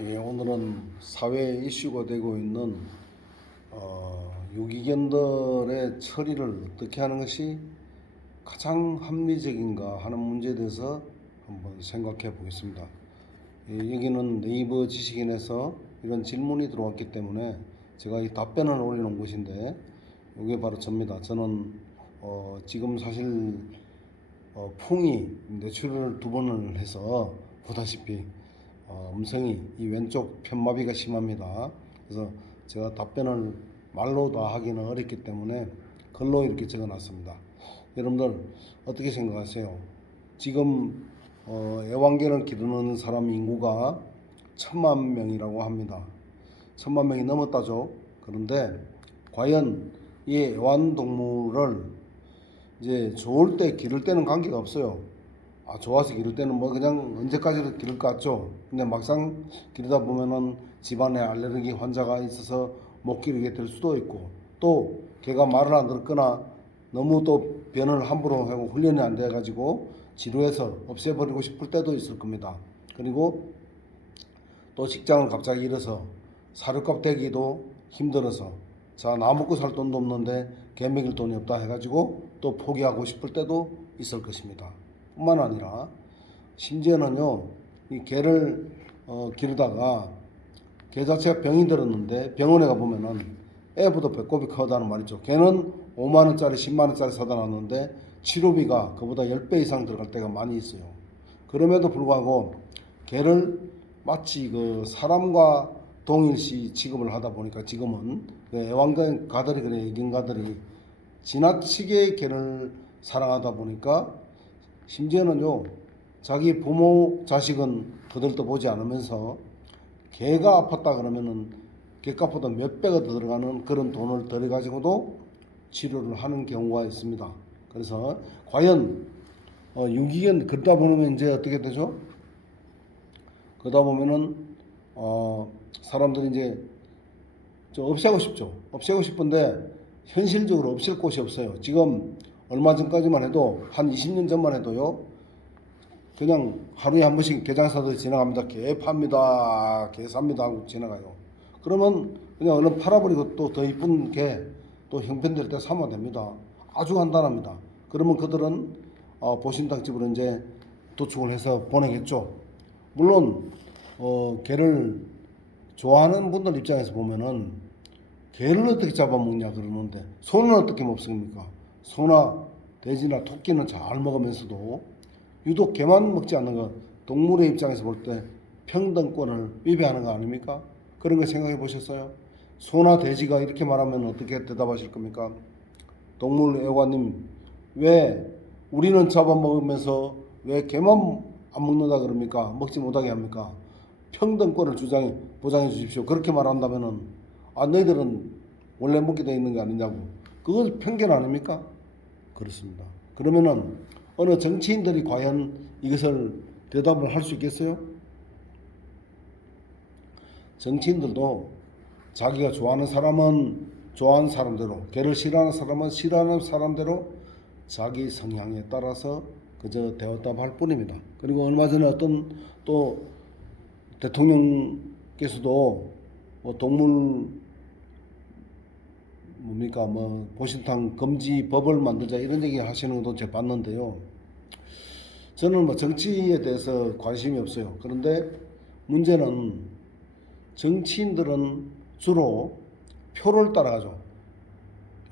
오늘은 사회 이슈가 되고 있는 유기견들의 처리를 어떻게 하는 것이 가장 합리적인가 하는 문제에 대해서 한번 생각해 보겠습니다. 여기는 네이버 지식인에서 이런 질문이 들어왔기 때문에 제가 이 답변을 올려놓은 것인데 이게 바로 접니다. 저는 지금 사실 풍이 뇌출혈을 2번을 해서 보다시피 음성이 이 왼쪽 편마비가 심합니다. 그래서 제가 답변을 말로 다 하기는 어렵기 때문에 글로 이렇게 적어놨습니다. 여러분들 어떻게 생각하세요? 지금 애완견을 기르는 사람 인구가 1000만 명이라고 합니다. 1000만 명이 넘었다죠. 그런데 과연 이 애완동물을 이제 좋을 때 기를 때는 관계가 없어요. 좋아서 기를 때는 뭐 그냥 언제까지도 기를 것 같죠. 근데 막상 기르다 보면은 집안에 알레르기 환자가 있어서 못 기르게 될 수도 있고, 또 걔가 말을 안 듣거나 너무 또 변을 함부로 하고 훈련이 안 돼 가지고 지루해서 없애버리고 싶을 때도 있을 겁니다. 그리고 또 직장을 갑자기 잃어서 사료값 대기도 힘들어서 자, 나 먹고 살 돈도 없는데 개 먹일 돈이 없다 해가지고 또 포기하고 싶을 때도 있을 것입니다. 뿐만 아니라 심지어는요, 이 개를 기르다가 개 자체가 병이 들었는데 병원에 가보면은 애보다 배꼽이 크다는 말이죠. 개는 5만원짜리 10만원짜리 사다 놨는데 치료비가 그보다 10배 이상 들어갈 때가 많이 있어요. 그럼에도 불구하고 개를 마치 그 사람과 동일시 취급을 하다 보니까 지금은 그 애완가들이 그래, 애견가들이 지나치게 개를 사랑하다 보니까 심지어는요, 자기 부모 자식은 거들떠 보지 않으면서 개가 아팠다 그러면은 개값보다 몇 배가 더 들어가는 그런 돈을 들여 가지고도 치료를 하는 경우가 있습니다. 그래서 과연 유기견 그러다 보면 이제 어떻게 되죠? 그러다 보면은 사람들이 이제 좀 없애고 싶죠. 없애고 싶은데 현실적으로 없앨 곳이 없어요. 지금 얼마 전까지만 해도 한 20년 전만 해도요, 그냥 하루에 한 번씩 개장사들이 지나갑니다. 개 팝니다. 개 삽니다 하고 지나가요. 그러면 그냥 얼른 팔아버리고 또 더 이쁜 개 또 형편될 때 사면 됩니다. 아주 간단합니다. 그러면 그들은 보신탕집으로 이제 도축을 해서 보내겠죠. 물론 개를 좋아하는 분들 입장에서 보면은 개를 어떻게 잡아먹냐 그러는데 소는 어떻게 먹습니까? 소나 돼지나 토끼는 잘 먹으면서도 유독 개만 먹지 않는 거, 동물의 입장에서 볼 때 평등권을 위배하는 거 아닙니까? 그런 거 생각해 보셨어요? 소나 돼지가 이렇게 말하면 어떻게 대답하실 겁니까? 동물 애호가님, 왜 우리는 잡아먹으면서 왜 개만 안 먹는다 그럽니까? 먹지 못하게 합니까? 평등권을 보장해 주십시오. 그렇게 말한다면은 너희들은 원래 먹게 돼 있는 게 아니냐고. 그건 편견 아닙니까? 그렇습니다. 그러면은 어느 정치인들이 과연 이것을 대답을 할 수 있겠어요? 정치인들도 자기가 좋아하는 사람은 좋아하는 사람대로, 개를 싫어하는 사람은 싫어하는 사람대로 자기 성향에 따라서 그저 대답할 뿐입니다. 그리고 얼마 전에 어떤 또 대통령께서도 동물 뭡니까 보신탕 금지 법을 만들자 이런 얘기 하시는 것도 제가 봤는데요. 저는 정치에 대해서 관심이 없어요. 그런데 문제는 정치인들은 주로 표를 따라가죠.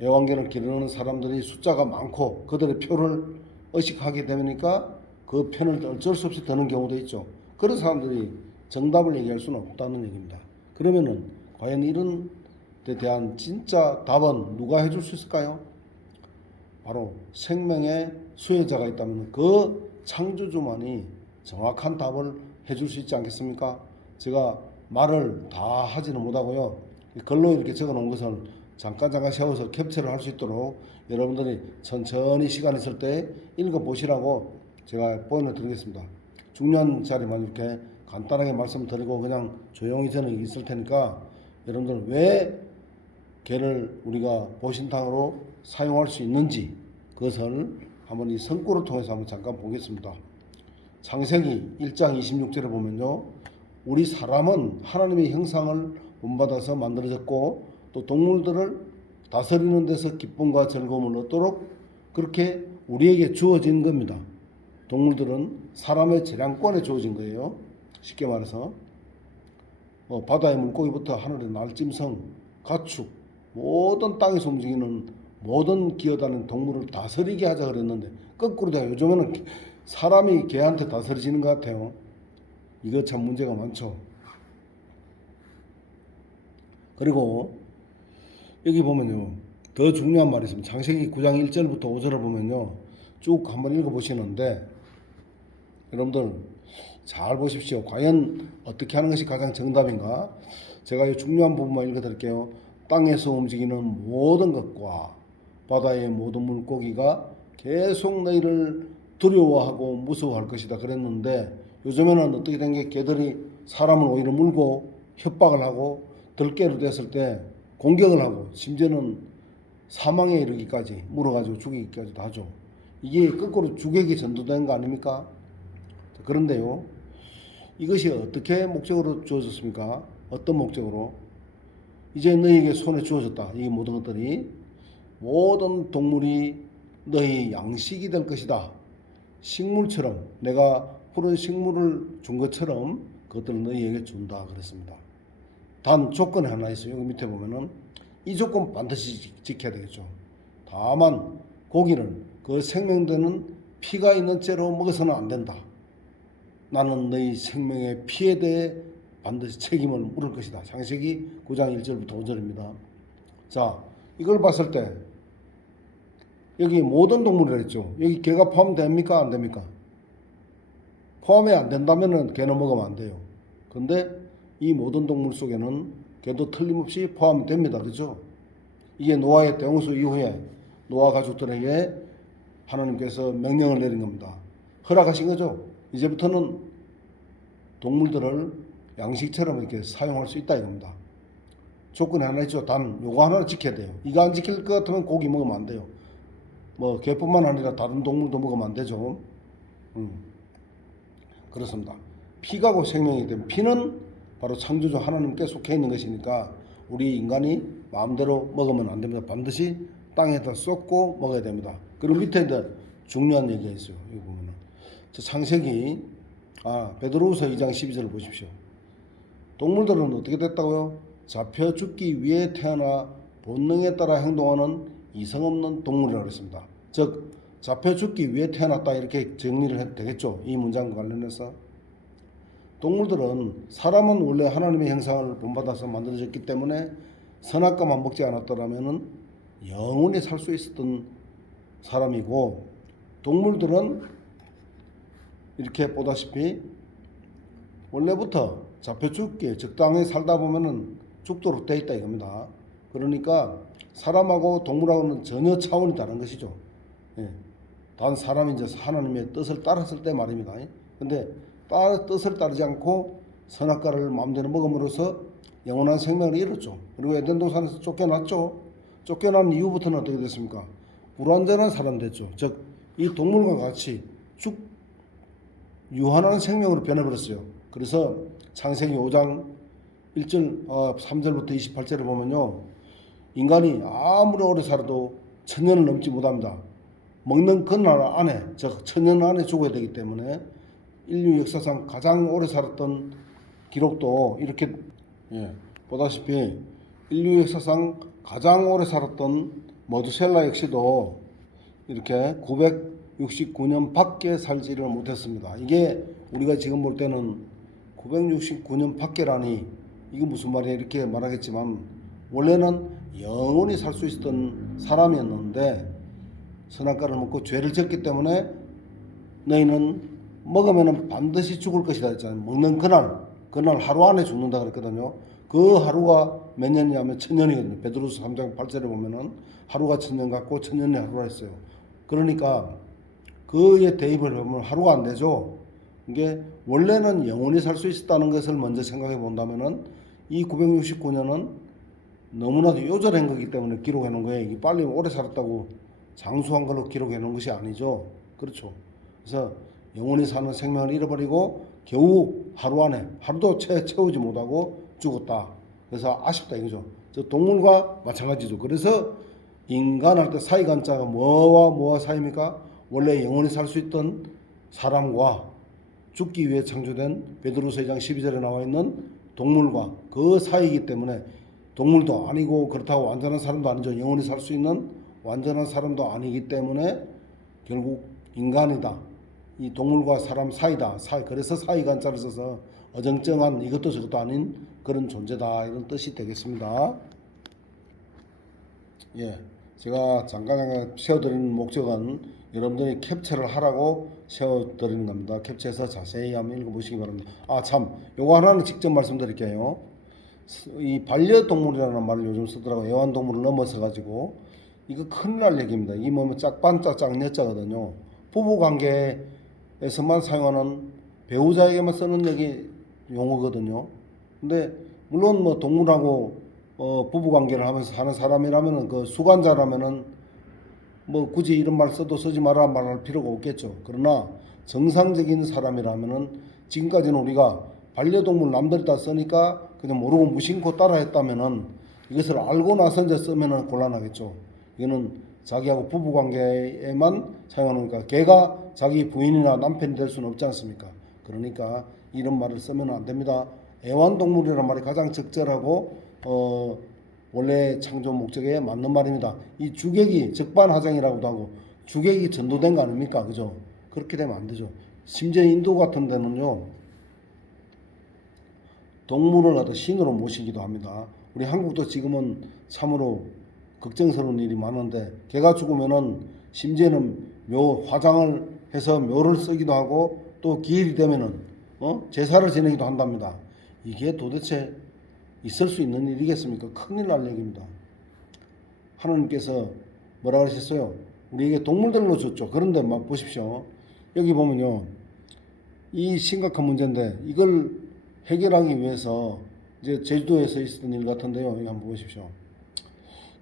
애완견을 기르는 사람들이 숫자가 많고 그들의 표를 의식하게 되니까 그 편을 어쩔 수 없이 드는 경우도 있죠. 그런 사람들이 정답을 얘기할 수는 없다는 얘기입니다. 그러면은 과연 이런 데 대한 진짜 답은 누가 해줄 수 있을까요? 바로 생명의 수혜자가 있다면 그 창조주만이 정확한 답을 해줄 수 있지 않겠습니까? 제가 말을 다 하지는 못하고요. 글로 이렇게 적어 놓은 것을 잠깐 세워서 캡처를 할 수 있도록 여러분들이 천천히 시간 있을 때 읽어 보시라고 제가 보내드리겠습니다. 중요한 자리만 이렇게 간단하게 말씀드리고 그냥 조용히 저는 있을 테니까 여러분들 왜 개를 우리가 보신탕으로 사용할 수 있는지 그것을 한번 이 성구를 통해서 한번 잠깐 보겠습니다. 창세기 1장 26절에 보면요, 우리 사람은 하나님의 형상을 본받아서 만들어졌고 또 동물들을 다스리는 데서 기쁨과 즐거움을 얻도록 그렇게 우리에게 주어진 겁니다. 동물들은 사람의 재량권에 주어진 거예요. 쉽게 말해서 바다의 물고기부터 하늘의 날짐승, 가축, 모든 땅에서 움직이는 모든 기어다니는 동물을 다스리게 하자 그랬는데 거꾸로 돼요. 요즘에는 사람이 개한테 다스려지는 것 같아요. 이거 참 문제가 많죠. 그리고 여기 보면요, 더 중요한 말이 있습니다. 창세기 9장 1절부터 5절을 보면요, 쭉 한번 읽어보시는데 여러분들 잘 보십시오. 과연 어떻게 하는 것이 가장 정답인가? 제가 이 중요한 부분만 읽어드릴게요. 땅에서 움직이는 모든 것과 바다의 모든 물고기가 계속 너희를 두려워하고 무서워할 것이다 그랬는데 요즘에는 어떻게 된 게 개들이 사람을 오히려 물고 협박을 하고 들깨로 됐을 때 공격을 하고 심지어는 사망에 이르기까지 물어가지고 죽이기까지도 하죠. 이게 거꾸로 죽에게 전도된 거 아닙니까? 그런데요, 이것이 어떻게 목적으로 주어졌습니까? 어떤 목적으로? 이제 너희에게 손에 주어졌다. 이 모든 것들이 모든 동물이 너희 양식이 될 것이다. 식물처럼 내가 푸른 식물을 준 것처럼 그것들을 너희에게 준다 그랬습니다. 단 조건이 하나 있어요. 여기 밑에 보면은 이 조건 반드시 지켜야 되겠죠. 다만 고기는 그 생명되는 피가 있는 채로 먹어서는 안 된다. 나는 너희 생명의 피에 대해 반드시 책임을 물을 것이다. 창세기 9장 1절부터 5절입니다. 자, 이걸 봤을 때 여기 모든 동물이라 했죠. 여기 개가 포함됩니까? 안 됩니까? 포함이 안 된다면 개는 먹으면 안 돼요. 근데 이 모든 동물 속에는 개도 틀림없이 포함됩니다. 그렇죠? 이게 노아의 대홍수 이후에 노아 가족들에게 하나님께서 명령을 내린 겁니다. 허락하신 거죠. 이제부터는 동물들을 양식처럼 이렇게 사용할 수 있다 이겁니다. 조건이 하나 있죠. 단 요거 하나 지켜야 돼요. 이거 안 지킬 것 같으면 고기 먹으면 안 돼요. 뭐 개뿐만 아니라 다른 동물도 먹으면 안 되죠. 그렇습니다. 피가 곧 생명이기 때문에 피는 바로 창조주 하나님께 속해 있는 것이니까 우리 인간이 마음대로 먹으면 안 됩니다. 반드시 땅에다 쏟고 먹어야 됩니다. 그리고 밑에 중요한 얘기가 있어요. 여기 보면은 창세기 베드로후서 2장 12절을 보십시오. 동물들은 어떻게 됐다고요? 잡혀 죽기 위해 태어나 본능에 따라 행동하는 이성 없는 동물이라고 했습니다. 즉 잡혀 죽기 위해 태어났다 이렇게 정리를 해도 되겠죠. 이 문장과 관련해서 동물들은 사람은 원래 하나님의 형상을 본받아서 만들어졌기 때문에 선악과만 먹지 않았더라면 영원히 살 수 있었던 사람이고 동물들은 이렇게 보다시피 원래부터 잡혀 죽기에 적당히 살다 보면은 죽도록 돼 있다 이겁니다. 그러니까 사람하고 동물하고는 전혀 차원이 다른 것이죠. 예. 단 사람이 이제 하나님의 뜻을 따랐을 때 말입니다. 근데 뜻을 따르지 않고 선악과를 마음대로 먹음으로써 영원한 생명을 잃었죠. 그리고 에덴 동산에서 쫓겨났죠. 쫓겨난 이후부터는 어떻게 됐습니까? 불완전한 사람 됐죠. 즉 이 동물과 같이 유한한 생명으로 변해버렸어요. 그래서 창세기 5장 1절 3절부터 28절을 보면요, 인간이 아무리 오래 살아도 1000년을 넘지 못합니다. 먹는 그날 안에, 즉 1000년 안에 죽어야 되기 때문에 인류 역사상 가장 오래 살았던 기록도 이렇게 보다시피 인류 역사상 가장 오래 살았던 머두셀라 역시도 이렇게 969년밖에 살지를 못했습니다. 이게 우리가 지금 볼 때는 969년밖에라니 이게 무슨 말이야 이렇게 말하겠지만 원래는 영원히 살 수 있었던 사람이었는데 선악과를 먹고 죄를 졌기 때문에 너희는 먹으면 반드시 죽을 것이다 했잖아요. 먹는 그날 하루 안에 죽는다 그랬거든요. 그 하루가 몇 년이냐면 1000년이거든요. 베드로서 3장 8절에 보면은 하루가 1000년 같고 1000년이 하루라 했어요. 그러니까 그에 대입을 하면 하루가 안 되죠. 이게 원래는 영원히 살 수 있었다는 것을 먼저 생각해 본다면은 이 969년은 너무나도 요절한 거기 때문에 기록해 놓은 거예요. 이게 빨리 오래 살았다고 장수한 걸로 기록해 놓은 것이 아니죠. 그렇죠. 그래서 영원히 사는 생명을 잃어버리고 겨우 하루 안에 하루도 채우지 못하고 죽었다. 그래서 아쉽다 이거죠. 저 동물과 마찬가지죠. 그래서 인간할 때 사이간자가 뭐와 사이입니까? 원래 영원히 살 수 있던 사람과 죽기 위해 창조된 베드로서 2장 12절에 나와 있는 동물과 그 사이이기 때문에 동물도 아니고 그렇다고 완전한 사람도 아니죠. 영원히 살 수 있는 완전한 사람도 아니기 때문에 결국 인간이다. 이 동물과 사람 사이다. 그래서 사이간자를 써서 어정쩡한 이것도 저것도 아닌 그런 존재다. 이런 뜻이 되겠습니다. 예, 제가 잠깐 세워드리는 목적은 여러분들이 캡처를 하라고 세워드리는 겁니다. 캡처해서 자세히 한번 읽어보시기 바랍니다. 참, 요거 하나는 직접 말씀드릴게요. 이 반려동물이라는 말을 요즘 쓰더라고요. 애완동물을 넘어서 가지고 이거 큰일 날 얘기입니다. 이 뭐면 짝반짜 짝녀자거든요. 부부관계에서만 사용하는 배우자에게만 쓰는 얘기 용어거든요. 근데 물론 뭐 동물하고 부부관계를 하면서 사는 사람이라면은 그 수관자라면은 뭐 굳이 이런 말 써도 쓰지 마라 말할 필요가 없겠죠. 그러나 정상적인 사람이라면은 지금까지는 우리가 반려동물 남들이 다 쓰니까 그냥 모르고 무심코 따라했다면은 이것을 알고 나서 이제 쓰면은 곤란하겠죠. 이거는 자기하고 부부관계에만 사용하는 거니까 걔가 자기 부인이나 남편이 될 수는 없지 않습니까? 그러니까 이런 말을 쓰면 안 됩니다. 애완동물이라는 말이 가장 적절하고 원래 창조 목적에 맞는 말입니다. 이 주객이 적반하장이라고도 하고 주객이 전도된 거 아닙니까? 그죠? 그렇게 되면 안 되죠. 심지어 인도 같은 데는요, 동물을 갖다 신으로 모시기도 합니다. 우리 한국도 지금은 참으로 걱정스러운 일이 많은데 개가 죽으면은 심지어는 화장을 해서 묘를 쓰기도 하고 또 기일이 되면은 제사를 지내기도 한답니다. 이게 도대체 있을 수 있는 일이겠습니까? 큰일 날 얘기입니다. 하나님께서 뭐라 그러셨어요? 우리에게 동물들로 줬죠. 그런데 막 보십시오. 여기 보면요, 이 심각한 문제인데 이걸 해결하기 위해서 이제 제주도에서 있었던 일 같은데요. 여기 한번 보십시오.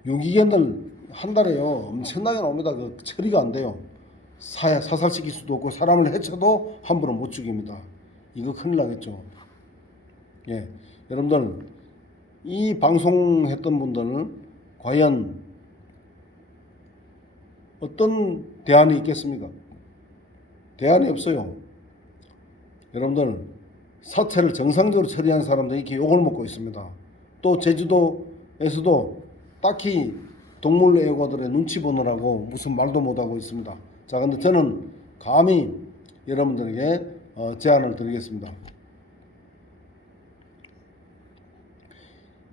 유기견들 한 달에요 엄청나게 나옵니다. 그 처리가 안 돼요. 사살시킬 수도 없고 사람을 해쳐도 함부로 못 죽입니다. 이거 큰일 나겠죠. 예, 여러분들 이 방송했던 분들 과연 어떤 대안이 있겠습니까? 대안이 없어요. 여러분들 사체를 정상적으로 처리한 사람들이 이렇게 욕을 먹고 있습니다. 또 제주도에서도 딱히 동물 애호가들의 눈치 보느라고 무슨 말도 못하고 있습니다. 자, 근데 저는 감히 여러분들에게 제안을 드리겠습니다.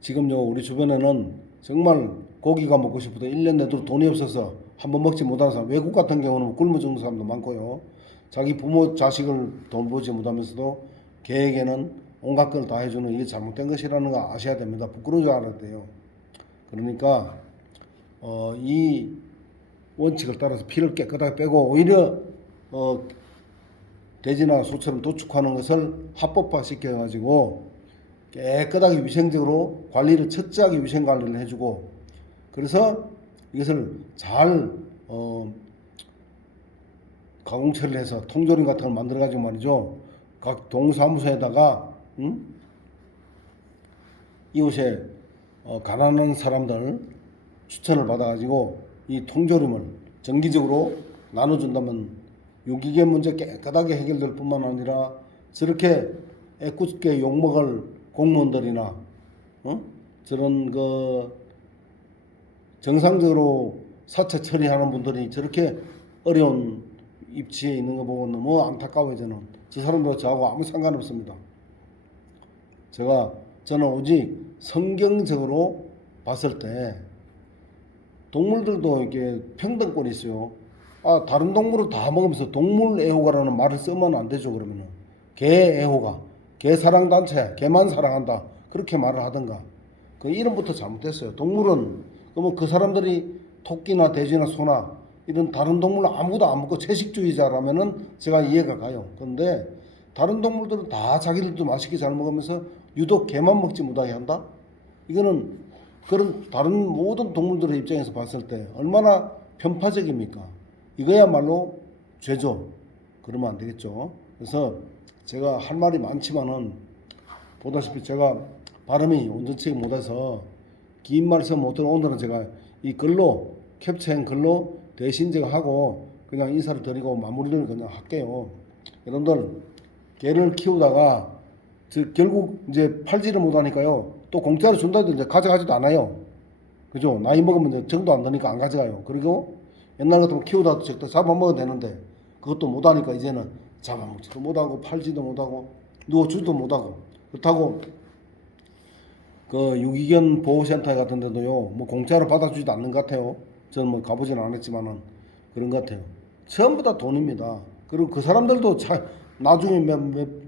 지금요, 우리 주변에는 정말 고기가 먹고 싶어도 1년 내도록 돈이 없어서 한번 먹지 못하는 사람, 외국 같은 경우는 굶어 죽는 사람도 많고요. 자기 부모 자식을 돌보지 못하면서도 개에게는 온갖 걸 다 해주는 이게 잘못된 것이라는 거 아셔야 됩니다. 부끄러운 줄 알아야 돼요. 그러니까 이 원칙을 따라서 피를 깨끗하게 빼고 오히려 돼지나 소처럼 도축하는 것을 합법화 시켜가지고 깨끗하게 위생적으로 관리를 철저하게 위생 관리를 해주고 그래서 이것을 잘 가공 처리를 해서 통조림 같은 걸 만들어 가지고 말이죠. 각 동사무소에다가 이웃에 가난한 사람들 추천을 받아 가지고 이 통조림을 정기적으로 나눠준다면 유기견 문제 깨끗하게 해결될 뿐만 아니라 저렇게 애꿎게 욕먹을 공무원들이나 저런 정상적으로 사체 처리하는 분들이 저렇게 어려운 입지에 있는 거 보고 너무 안타까워요. 저 사람들과 저하고 아무 상관없습니다. 저는 오직 성경적으로 봤을 때 동물들도 이렇게 평등권이 있어요. 다른 동물을 다 먹으면서 동물 애호가라는 말을 쓰면 안 되죠. 그러면은 개 애호가, 개 사랑 단체, 개만 사랑한다 그렇게 말을 하든가. 그 이름부터 잘못됐어요. 동물은 그러면 그 사람들이 토끼나 돼지나 소나 이런 다른 동물 아무도 안 먹고 채식주의자라면은 제가 이해가 가요. 그런데 다른 동물들은 다 자기들도 맛있게 잘 먹으면서 유독 개만 먹지 못하게 한다? 이거는 그런 다른 모든 동물들의 입장에서 봤을 때 얼마나 편파적입니까? 이거야말로 죄죠. 그러면 안 되겠죠. 그래서 제가 할 말이 많지만은 보다시피 제가 발음이 온전치 못해서 긴 말씀 못 들어. 오늘은 제가 이 글로 캡처한 글로 대신 제가 하고 그냥 인사를 드리고 마무리를 그냥 할게요. 여러분들 개를 키우다가 결국 이제 팔지를 못하니까요. 또 공짜로 준다도 이제 가져가지도 않아요. 그죠? 나이 먹으면 이제 정도 안 되니까 안 가져가요. 그리고 옛날 같으면 키우다도 적다 잡아먹어도 되는데 그것도 못하니까 이제는 잡아먹지도 못하고 팔지도 못하고 누워주지도 못하고 그렇다고 그 유기견 보호센터 같은 데도요 뭐 공짜로 받아주지도 않는 것 같아요. 저는 뭐 가보지는 않았지만은 그런 것 같아요. 전부 다 돈입니다. 그리고 그 사람들도 나중에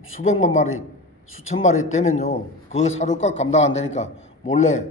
수백만 마리 수천 마리 되면요 그 사료값 감당 안 되니까 몰래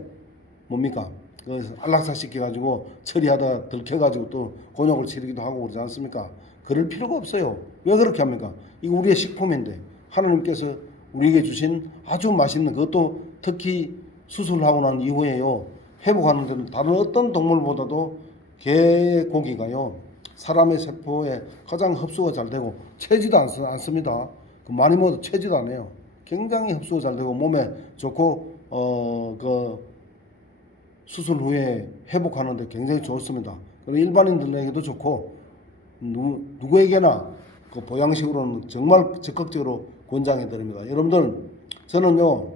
뭡니까 그 안락사 시켜가지고 처리하다 들켜가지고 또 곤욕을 치르기도 하고 그러지 않습니까? 그럴 필요가 없어요. 왜 그렇게 합니까? 이거 우리의 식품인데 하나님께서 우리에게 주신 아주 맛있는 그것도 특히 수술하고 난 이후에요 회복하는 데는 다른 어떤 동물보다도 개 고기가요 사람의 세포에 가장 흡수가 잘 되고 체지도 않습니다. 그 많이 먹어도 체지도 안 해요. 굉장히 흡수가 잘 되고 몸에 좋고 그 수술 후에 회복하는데 굉장히 좋습니다. 그리고 일반인들에게도 좋고 누구에게나 그 보양식으로는 정말 적극적으로 권장해 드립니다. 여러분들 저는요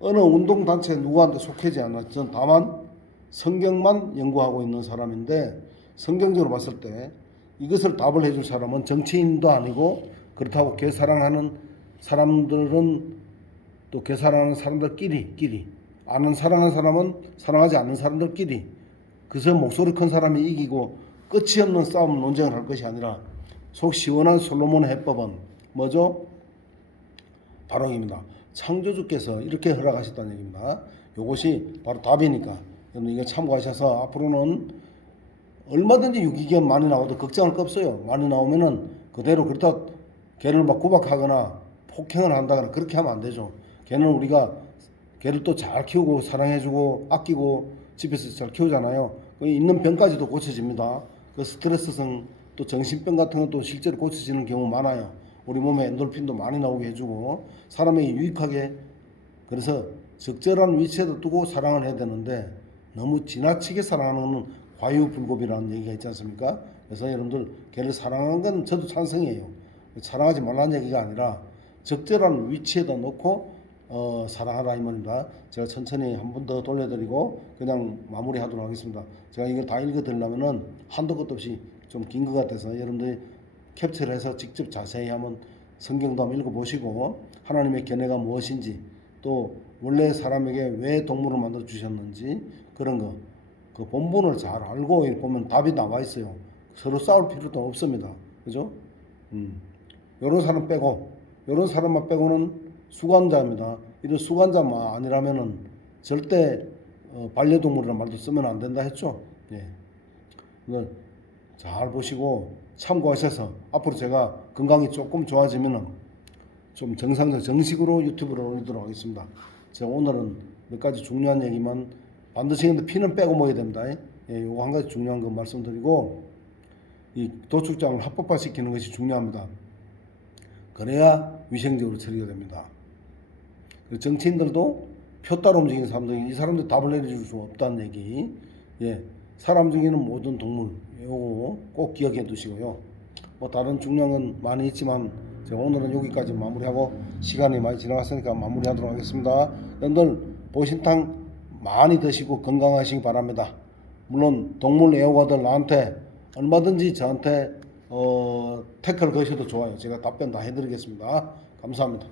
어느 운동단체 누구한테 속하지 않아. 저는 다만 성경만 연구하고 있는 사람인데 성경적으로 봤을 때 이것을 답을 해줄 사람은 정치인도 아니고 그렇다고 개 사랑하는 사람들은 또 개 사랑하는 사람들끼리 아는 사랑하는 사람은 사랑하지 않는 사람들끼리 그래서 목소리 큰 사람이 이기고 끝이 없는 싸움 논쟁을 할 것이 아니라 속 시원한 솔로몬의 해법은 뭐죠? 바로 입니다. 창조주께서 이렇게 허락하셨다는 얘기입니다. 이것이 바로 답이니까 여러분 이거 참고하셔서 앞으로는 얼마든지 유기견 많이 나와도 걱정할 거 없어요. 많이 나오면은 그대로 그렇다 개를 막 구박하거나 폭행을 한다거나 그렇게 하면 안 되죠. 개는 우리가 개를 또 잘 키우고 사랑해주고 아끼고 집에서 잘 키우잖아요. 있는 병까지도 고쳐집니다. 그 스트레스성 또 정신병 같은 것도 실제로 고쳐지는 경우 많아요. 우리 몸에 엔돌핀도 많이 나오게 해주고 사람에게 유익하게 그래서 적절한 위치에다 두고 사랑을 해야 되는데 너무 지나치게 사랑하는 건 과유불급이라는 얘기가 있지 않습니까? 그래서 여러분들 개를 사랑하는 건 저도 찬성이에요. 사랑하지 말라는 얘기가 아니라 적절한 위치에다 놓고 사랑하라 이 말입니다. 제가 천천히 한 번 더 돌려드리고 그냥 마무리하도록 하겠습니다. 제가 이걸 다 읽어드리려면은 한도 끝도 없이 좀 긴 것 같아서 여러분들이 캡처를 해서 직접 자세히 한번 성경도 한번 읽어보시고 하나님의 견해가 무엇인지 또 원래 사람에게 왜 동물을 만들어 주셨는지 그런 거 그 본문을 잘 알고 보면 답이 나와 있어요. 서로 싸울 필요도 없습니다. 그죠? 요런 사람 빼고 요런 사람만 빼고는 수관자입니다. 이런 수관자만 아니라면은 절대 반려동물이라는 말도 쓰면 안 된다 했죠. 예. 잘 보시고 참고하셔서 앞으로 제가 건강이 조금 좋아지면은 좀 정식으로 유튜브를 올리도록 하겠습니다. 제가 오늘은 몇 가지 중요한 얘기만 반드시 근데 피는 빼고 먹어야 됩니다. 예, 요거 한 가지 중요한 거 말씀드리고 이 도축장을 합법화 시키는 것이 중요합니다. 그래야 위생적으로 처리가 됩니다. 정치인들도 표 따라 움직이는 사람들, 이 사람들 답을 내려줄 수 없다는 얘기. 예, 사람 중에는 모든 동물, 요거 꼭 기억해 두시고요. 뭐 다른 중요한 건 많이 있지만 제가 오늘은 여기까지 마무리하고 시간이 많이 지나갔으니까 마무리하도록 하겠습니다. 여러분들 보신탕 많이 드시고 건강하시기 바랍니다. 물론 동물 애호가들 나한테 얼마든지 저한테 태클 거셔도 좋아요. 제가 답변 다 해드리겠습니다. 감사합니다.